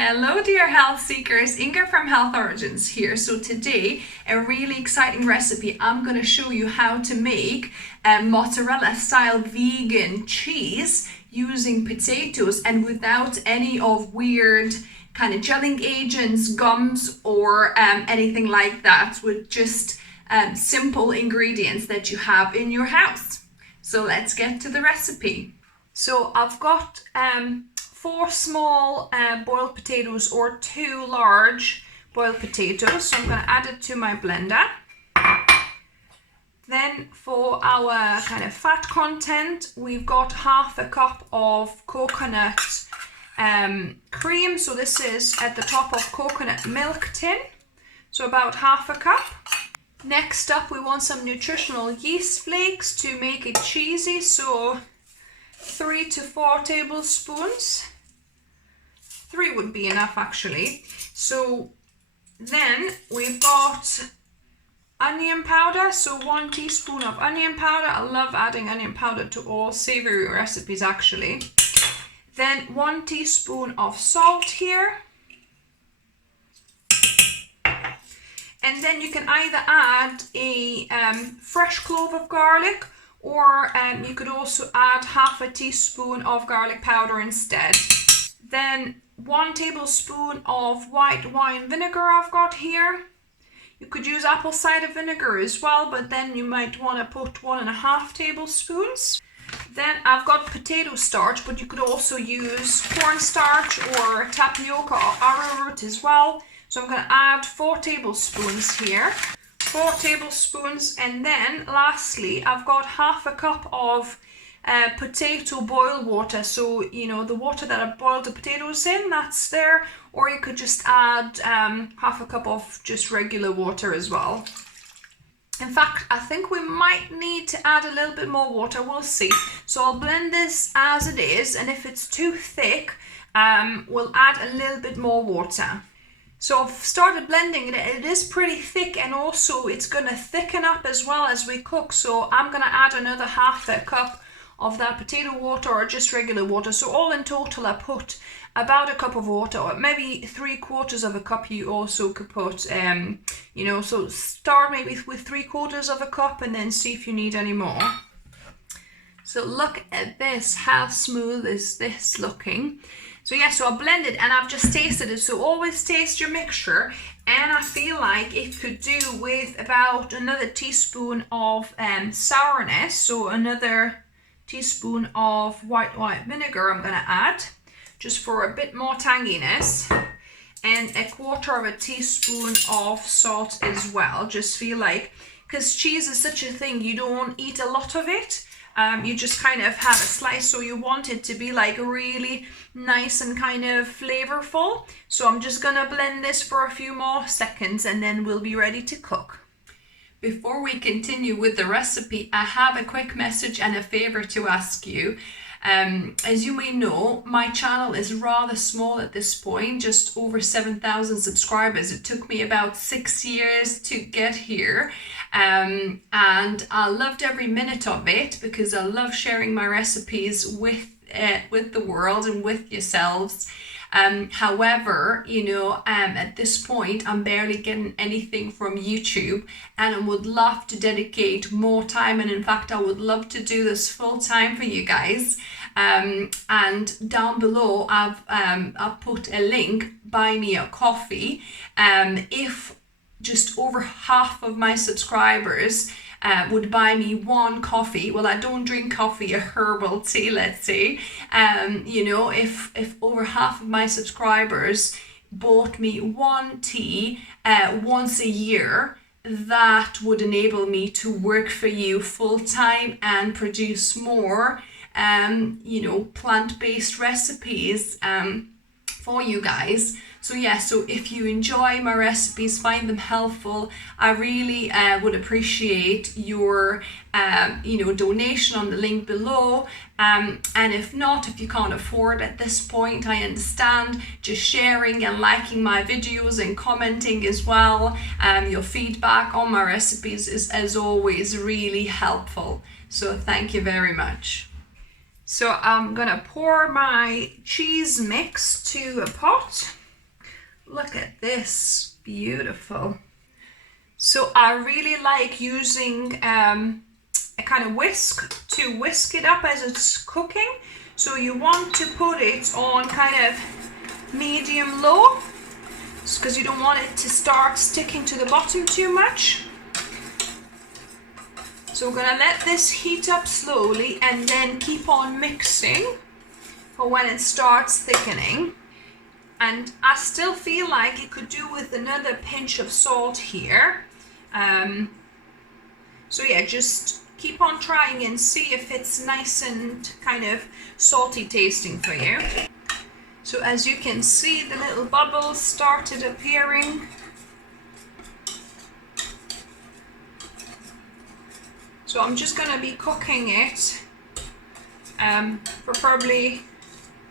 Hello dear health seekers, Agar from Health Origins here. So today a really exciting recipe. I'm going to show you how to make a mozzarella-style vegan cheese using potatoes and without any of weird kind of gelling agents, gums or anything like that, with just simple ingredients that you have in your house. So let's get to the recipe. So I've got 4 small boiled potatoes or 2 large boiled potatoes. So I'm going to add it to my blender. Then for our kind of fat content, we've got half a cup of coconut cream. So this is at the top of coconut milk tin. So about half a cup. Next up, we want some nutritional yeast flakes to make it cheesy. So 3 to 4 tablespoons. 3 would be enough actually. So then we've got onion powder, so 1 teaspoon of onion powder. I love adding onion powder to all savory recipes actually. Then 1 teaspoon of salt here. And then you can either add a fresh clove of garlic, or you could also add half a teaspoon of garlic powder instead. Then 1 tablespoon of white wine vinegar I've got here. You could use apple cider vinegar as well, but then you might want to put 1.5 tablespoons. Then I've got potato starch, but you could also use cornstarch or tapioca or arrowroot as well. So I'm going to add 4 tablespoons here. 4 tablespoons, and then lastly I've got half a cup of potato boil water. So you know, the water that I boiled the potatoes in, that's there, or you could just add half a cup of just regular water as well. In fact, I think we might need to add a little bit more water, we'll see. So I'll blend this as it is, and if it's too thick, we'll add a little bit more water. So I've started blending it. It is pretty thick, and also it's going to thicken up as well as we cook. So I'm going to add another half a cup of that potato water or just regular water. So all in total I put about a cup of water, or maybe 3/4 of a cup you also could put. You know, so start maybe with 3/4 of a cup and then see if you need any more. So look at this, how smooth is this looking? So yeah, so I blended and I've just tasted it. So always taste your mixture, and I feel like it could do with about another teaspoon of sourness. So another teaspoon of white wine vinegar I'm going to add, just for a bit more tanginess, and 1/4 teaspoon of salt as well. Just feel like, because cheese is such a thing, you don't eat a lot of it. You just kind of have a slice, so you want it to be like really nice and kind of flavorful. So I'm just gonna blend this for a few more seconds and then we'll be ready to cook. Before we continue with the recipe, I have a quick message and a favor to ask you. As you may know, my channel is rather small at this point, just over 7,000 subscribers. It took me about 6 years to get here, and I loved every minute of it because I love sharing my recipes with the world and with yourselves. However, you know, at this point I'm barely getting anything from YouTube, and I would love to dedicate more time, and in fact I would love to do this full time for you guys. And down below I've put a link, buy me a coffee. If just over half of my subscribers would buy me 1 coffee. Well, I don't drink coffee, a herbal tea, let's say. You know, if over half of my subscribers bought me 1 tea once a year, that would enable me to work for you full time and produce more you know, plant-based recipes for you guys. So yeah, so if you enjoy my recipes, find them helpful, I really would appreciate your you know, donation on the link below. And if not, if you can't afford at this point, I understand. Just sharing and liking my videos and commenting as well. Your feedback on my recipes is, as always, really helpful. So thank you very much. So I'm gonna pour my cheese mix to a pot. Look at this, beautiful. So I really like using a kind of whisk to whisk it up as it's cooking. So you want to put it on kind of medium-low, because you don't want it to start sticking to the bottom too much. So we're gonna let this heat up slowly and then keep on mixing for when it starts thickening. And I still feel like it could do with another pinch of salt here. So yeah, just keep on trying and see if it's nice and kind of salty tasting for you. So as you can see, the little bubbles started appearing. So I'm just going to be cooking it for probably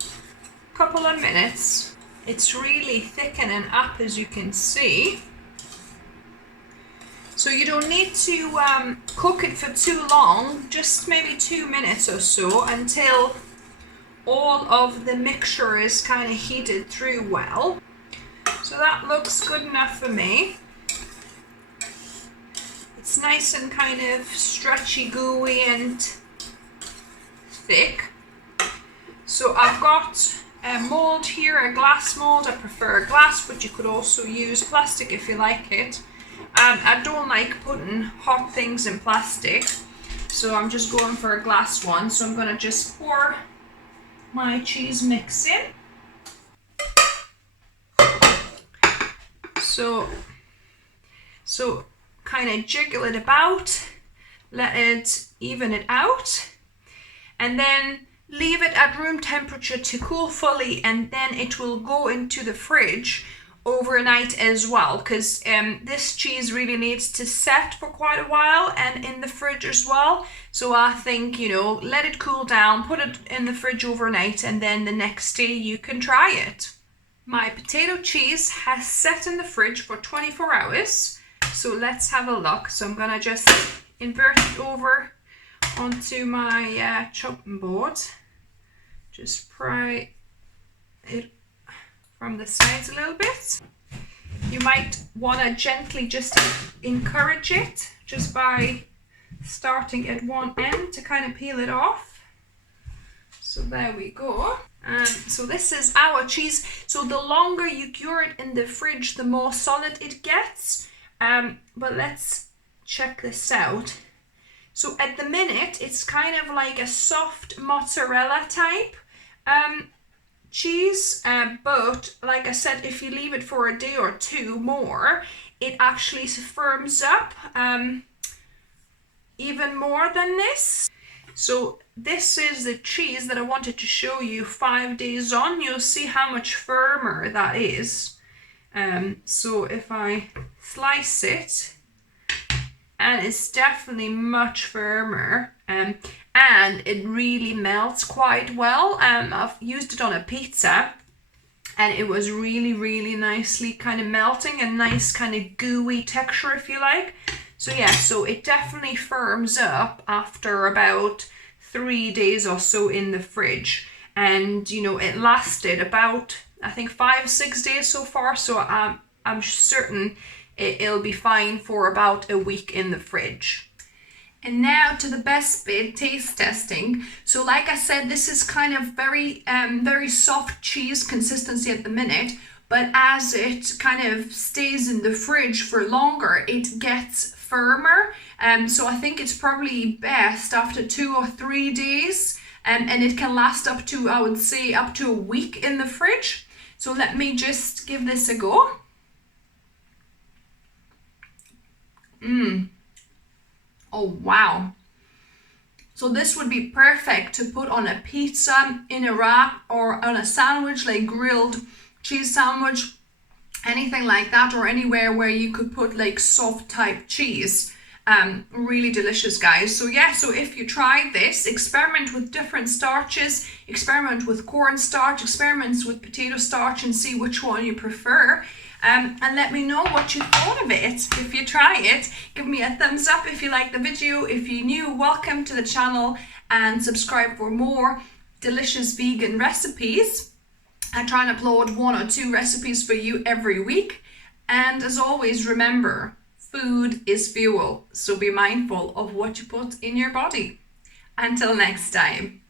a couple of minutes. It's really thickening up, as you can see. So you don't need to cook it for too long, just maybe 2 minutes or so, until all of the mixture is kind of heated through well. So that looks good enough for me. It's nice and kind of stretchy, gooey and thick. So I've got a mold here, a glass mold. I prefer glass, but you could also use plastic if you like it. I don't like putting hot things in plastic, so I'm just going for a glass one. So I'm going to just pour my cheese mix in. So kind of jiggle it about, let it even it out, and then leave it at room temperature to cool fully, and then it will go into the fridge overnight as well, because this cheese really needs to set for quite a while and in the fridge as well. So I think, you know, let it cool down, put it in the fridge overnight, and then the next day you can try it. My potato cheese has set in the fridge for 24 hours. So let's have a look. So I'm gonna just invert it over onto my chopping board. Just pry it from the sides a little bit. You might want to gently just encourage it just by starting at one end to kind of peel it off. So there we go. So this is our cheese. So the longer you cure it in the fridge, the more solid it gets. But let's check this out. So at the minute, it's kind of like a soft mozzarella type cheese, but like I said, if you leave it for a day or two more, it actually firms up even more than this. So this is the cheese that I wanted to show you 5 days on. You'll see how much firmer that is. So if I slice it, and it's definitely much firmer, and it really melts quite well. I've used it on a pizza, and it was really nicely kind of melting, a nice kind of gooey texture, if you like. So yeah, so it definitely firms up after about 3 days or so in the fridge, and you know, it lasted about, I think, 5-6 days so far. So I'm certain it'll be fine for about a week in the fridge. And now to the best bit, taste testing. So like I said, this is kind of very soft cheese consistency at the minute, but as it kind of stays in the fridge for longer, it gets firmer. So I think it's probably best after 2 or 3 days, and it can last up to, I would say, up to a week in the fridge. So let me just give this a go. Oh wow. So this would be perfect to put on a pizza, in a wrap, or on a sandwich, like grilled cheese sandwich, anything like that, or anywhere where you could put like soft type cheese. Really delicious, guys. So yeah, so if you try this, experiment with different starches, experiment with cornstarch, experiment with potato starch, and see which one you prefer. And let me know what you thought of it. If you try it, give me a thumbs up if you like the video. If you're new, welcome to the channel, and subscribe for more delicious vegan recipes. I try and upload 1 or 2 recipes for you every week. And as always, remember, food is fuel, so be mindful of what you put in your body. Until next time.